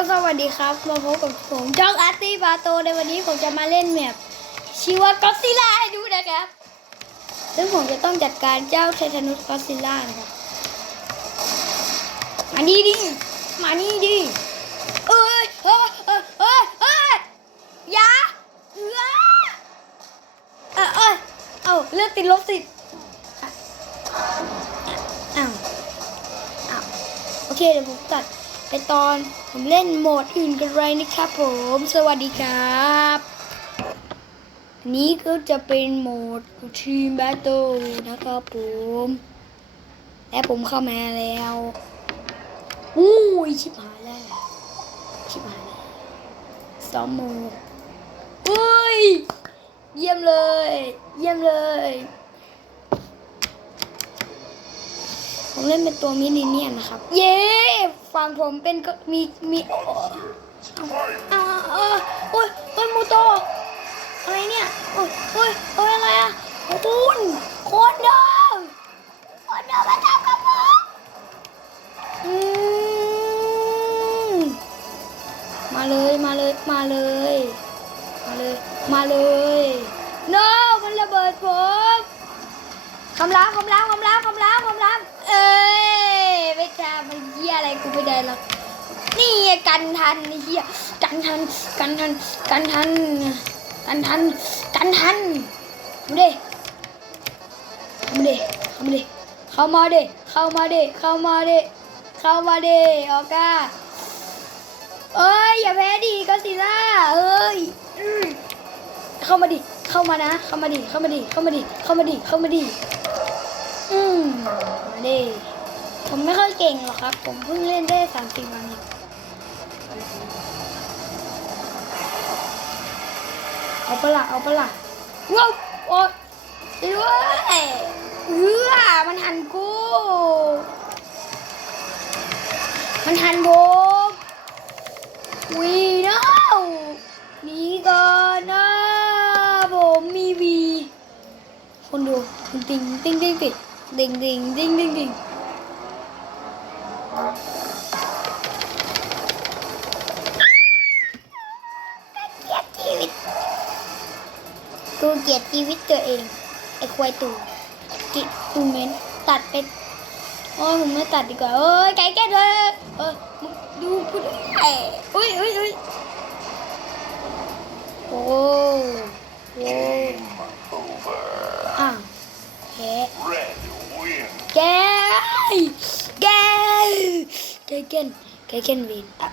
ก็สวัสดีครับ มาพบกับผมจ้องอาร์ตี้บาโตในวันนี้ผมจะมาเล่นแมปชื่อว่าก็ซิล่าให้ดูนะครับ ซึ่งผมจะต้องจัดการเจ้าไททานุสก็ซิล่านะครับมานี่ดิ มานี่ดิ เอ้ยเอ้ยเอ้ยเอ้ยเอ้ยอย่าเอ้ยเอ้ยเอ้ยเอาเลือกติดลบสิอ้าวอ้าวโอเคเดี๋ยวผมตัดไปตอน ผมเล่นโหมดอื่นกันเลยนะครับผม สวัสดีครับ นี้ก็จะเป็นโหมดทีมแบทเทิลนะครับผม และผมเข้ามาแล้วอู้ยชิบหายแล้ว ชิบหายแล้วสองโมงเฮ้ย เยี่ยมเลย เยี่ยมเลย ผมเล่นเป็นตัวมินิเนียนนะครับ เย้ฝั่งผมเป็นก็มีมีโอ้เอาเออาโอ้ยต้นมูโตอะไรเนี่ยโอ้ยโอ้ยโอ้ยอะไรอะโอ้ยคุณคนเดิมคนเดิมมาทำกับผมอืมมาเลยมาเลยมาเลย มาเลยมาเลย no มันระเบิดผมคำรามคำรามคำรามคำราม กันทันไอ้เหี้ยกันทัน กันทัน กันทัน กันทัน กันทันมาดิมาดิเข้ามาดิเข้ามาดิเข้ามาดิเข้ามาดิเข้ามาดิออกาเอ้ยอย่าแพ้ดิก็ซิล่าเอ้ยเข้ามาดิ เข้ามานะ เข้ามาดิ เข้ามาดิ เข้ามาดิ เข้ามาดิ เข้ามาดิ อืมมาดิผมไม่ค่อยเก่งหรอกครับ ผมเพิ่งเล่นได้สามสี่วั ปะละเอาปะละว้าวโอ๊ยด้วยเอือมันหันกู มันหันผมวีโน่หนีก่อนนะผมมีวีคนดูติงติงติงติงติงติงติงติงติง กูเกลียดชีวิตตัวเอง ไอ้ควายตู่กิตูเมนตัดไปโอ้ยผมไม่ตัดดีกว่าเอ้ยไก่แก้เลยเออมึงดูกูด้วยอุ้ยอุ้ยอุ้ยโอ้โหอะแก Red win. แกแกแกเกแกเกวินอะ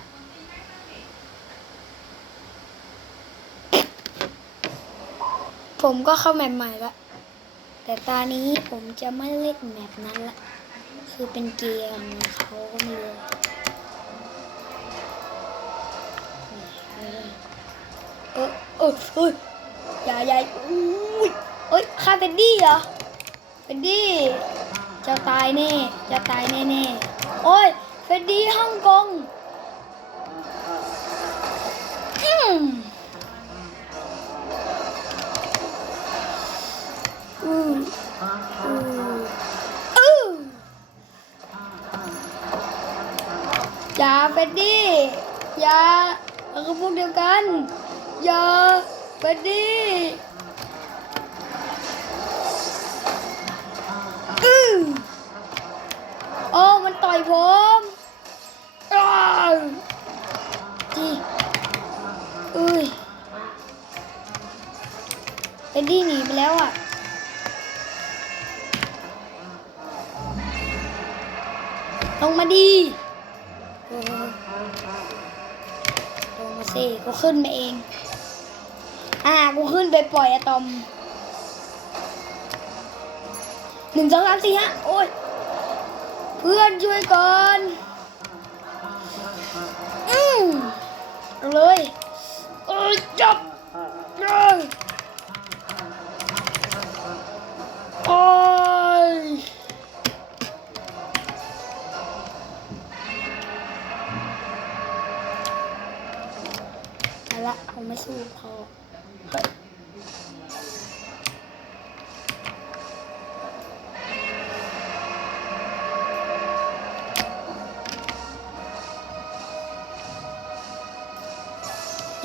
ผมก็เข้าแมปใหม่ละ แต่ตอนนี้ผมจะไม่เล่นแมปนั้นละ คือเป็นเกมเขาก็ไม่รู้เออเออเฮ้ยอย่าอย่อุ้ยเอ้ยฆ่าเป็นดี้เหรอเป็นดี้จะตายแน่ จะตายแน่แน่โอ้ยเฟดดี้ฮ่องกงอืม อย่าเฟดดี้อย่าเราก็พวกเดียวกันอย่าเฟดดี้อือโอ้มันต่อยผมอ้าวจีเอ้ยเฟดดี้หนีไปแล้วอะลงมาดี สิ กูขึ้นมาเอง อ่า กูขึ้นไปปล่อยอะตอมหนึ่งสองสามสี่ฮะ โอ้ย เพื่อนช่วยก่อน อืมเลยเอ้ยจบ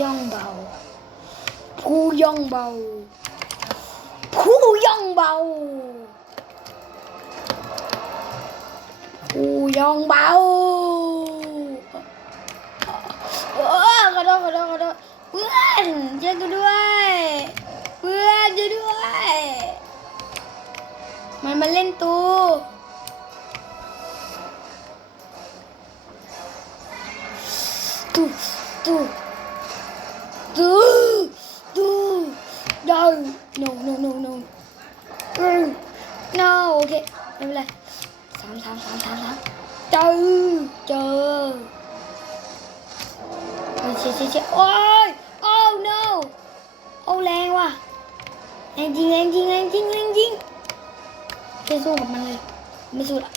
ย่องเบา ผู้ย่องเบา ผู้ย่องเบา ผู้ย่องเบาเออขอโทษขอโทษขอโทษเพื่อนช่วยกูด้วย เพื่อนช่วยด้วย มันมาเล่นตูตู สามสามสามสามสามเจอเจอเฮ้ยเชี่ยเชี่ยเชี่ยโอ้ย oh no โอ้แรงว่ะแรงจริงแรงจริงแรงจริงแรงจริงจะสู้กับมันเลยไม่สู้ละ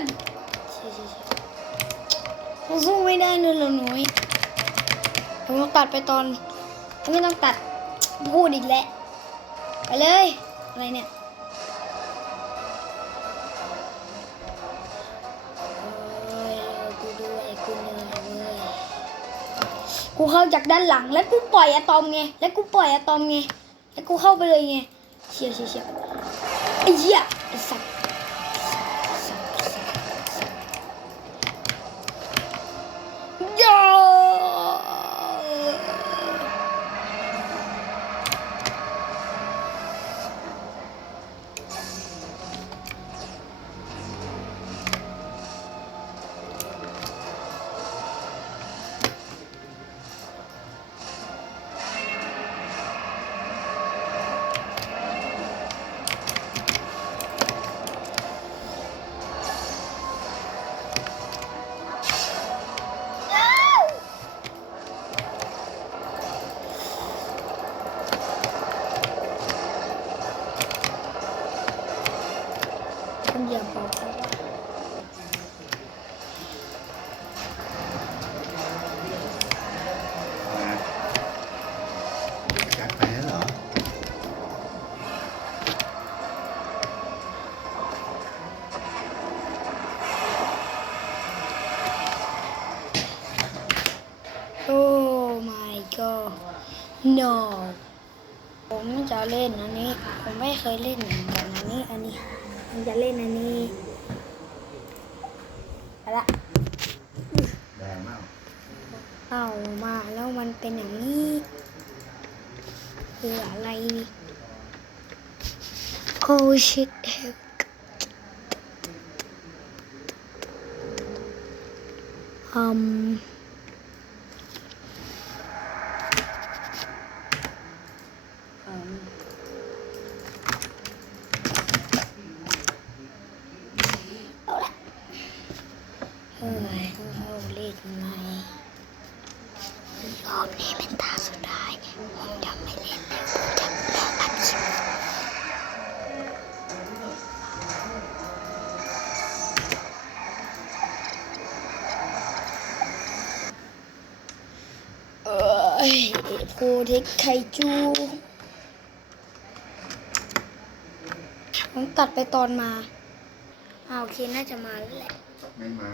นเชี่ยเชี่ยเชี่ยเราสู้ไม่ได้เลยหนุ่ยผมต้องตัดไปตอนไม่ต้องตัดพูดอีกแล้วไปเลย อะไรเนี่ยกูเข้าจากด้านหลังแล้วกูปล่อยอะตอมไง แล้วกูปล่อยอะตอมไง แล้วกูเข้าไปเลยไง เชียเชียเชียไอ้เหี้ย อันนี้ ผมไม่เคยเล่นแบบอันนี้ อันนี้ผมจะเล่นอันนี้ไปละแดงมากเอามาแล้วมันเป็นอย่างนี้คืออะไรนี่โอ้ shit อืมอืมเอาละ เฮ้ยเขาเล่นไหมรอบนี้เป็นตาสุดท้ายผมจะไม่เล่นแล้วผมจะเลิกอัดคลิปเอ้ยโพเทคไคจูผมตัดไปตอนมาอ่าโอเค น่าจะมาแล้วแหละ ไม่มา